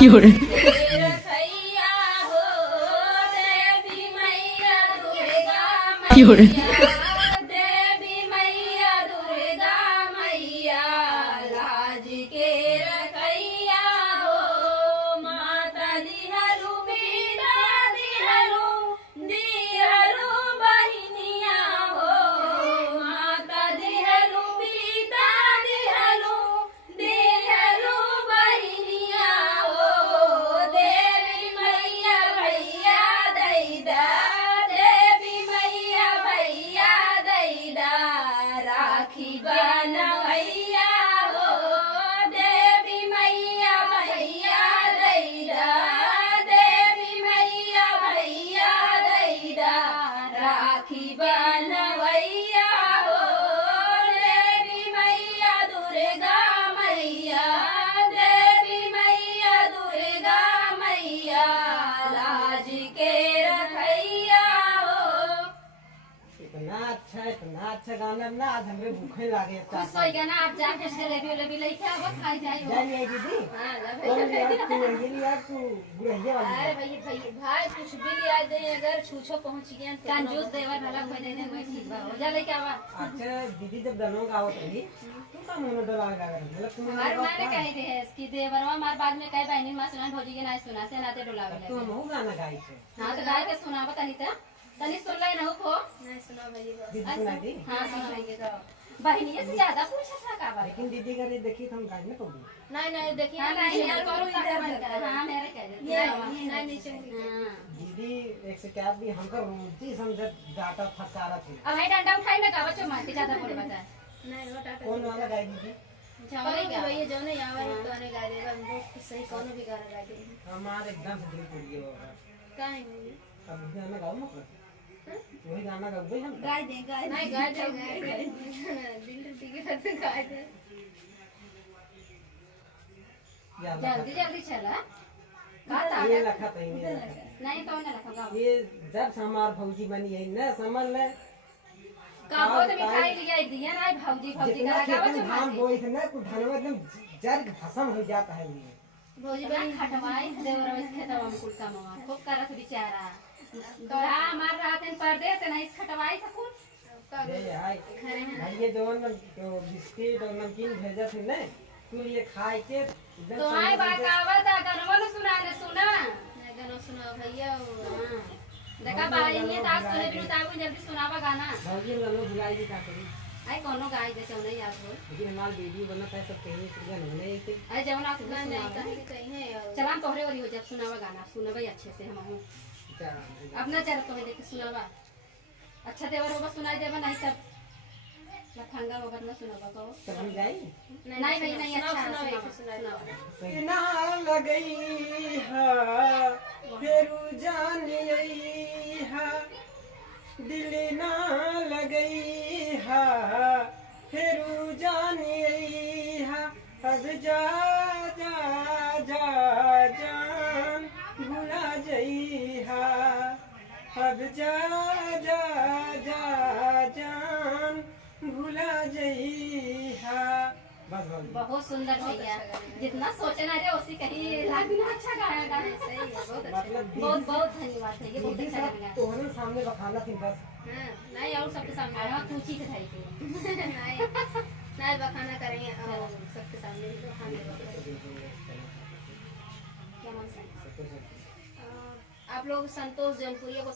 有人， रखैया हो देवी मैया दुर्गा 有人， देवी मैया दुर्गा मैया लाज के रखैया हो माता दिहरु बीना दिहरु दिहरु बहिनिया हो माता दिहरु बीना दिहरु दिहरु बहिनिया हो देवी मैया भैया दैदा देवी मैया भैया दैदा राखी बनवैया हो देवी मैया भैया दैदा देवी मैया भैया दैदा राखी बनवैया हो देवी मैया दुर्गा मैया देवी मैया दुर्गा मैया लाज के रखैया हो इतना अच्छा गाना ना आज हमरे भूखे लागे खुश हो गया ना आप जाके जलेबी वलेबी लेके आओ खाई जाइए जानी आई दीदी हाँ, लब- कौन यार तू ये यार तू बुढ़िया वाली अरे भाई भाई कुछ भी ले आ दे अगर छूछो पहुंच गया कंजूस देवर भला कोई दे दे मैं ठीक बा हो जा लेके आवा अच्छा दीदी जब दनों का आवत रही तू का मुंह डोला लगा मतलब तुम हमारे मैंने कही थी है इसकी देवरवा मार बाद में कई बहनी मां सुना भौजी के ना सुना से नाते डोलावे तू लगे हम गाना गाई छे हां तो गाय के सुनावा तनी तनी सुन ले ना को नहीं सुना भैया दीदी सुना दी हां सुनाएंगे तो बहनी से ज्यादा पूछा था का बात लेकिन दीदी करे देखी हम गाय में कबू नहीं नहीं देखिए हां नहीं यार करो हां मेरे कह दे नहीं नीचे हां दीदी एक से क्या भी हमका रोजी समझ डाटा फटकारा थी अब है डंडा उठाई ना का बच्चों मारती ज्यादा बोल बता नहीं वो टाटा कौन वाला गाय दीदी जाओगे क्या भैया जो नहीं आवे तो आने गा देगा हम दोस्त सही कोनो भी गाना गा दे हमारे एकदम से दिल टूट गया होगा काहे नहीं अब गाना गाओ मत वही गाना गाओ भाई हम गा दे नहीं गा दे दिल टूट गया तो गा दे जल्दी जल्दी चला का ये लखा तो ही नहीं लखा नहीं तो ना रखा गाओ ये जब समार फौजी बनी है ना समझ ले काबो तो मिठाई लिया दिया ना भौजी भौजी जितना का खेत गावा में जो धान बोई थे ना कुछ धान एकदम जर्ग भस्म हो जाता है ये भौजी बनी खटवाई देवर इस खेतवा में कुल काम खूब करत बेचारा दोड़ा मार रात इन पर्दे से नहीं खटवाई था कुल ये हाय भाई ये जो बिस्किट और नमकीन भेजा थे ना तू ये खाए के एकदम तो हाय बाकावत गनवा न सुनाने सुना गनो सुना भैया देखा भाई नहीं तास सुने बिनु ताबू जल्दी सुनावा गाना भौजी लोग बुलाई जी का करी आई कोनो गाय दे चौने याद हो लेकिन हमारे वीडियो बनता है सब कहीं से नहीं थे आई जवना कुछ नहीं कहीं है चला हम तोहरे वाली हो जब सुनावा गाना सुनबे अच्छे से हम अपना चर तो देख सुनावा अच्छा देवर होगा सुनाई देवा नहीं सब लखंगा होगा ना सुनावा कहो तो हम जाए नहीं भाई नहीं अच्छा सुनावा ना लगई हा फेरू जान आई हा दिल ना लगई हा फेरू जान आई हा अब जा जा जा जान भुला जई हा अब जा जा जा जान भुला जई हा बस बस बहुत सुंदर भैया जितना सोचे ना रे उसी कहीं लागना अच्छा गाया गाना सही है बहुत अच्छा मतलब बहुत बहुत धन्यवाद भैया बहुत दीदी अच्छा सब लगा तोहरे सामने बखाना थी बस हां नहीं और सबके सामने आया पूछी के भाई के नहीं नहीं बखाना करेंगे और सबके सामने ही बखाना क्या नाम है आप लोग संतोष जौनपुरिया को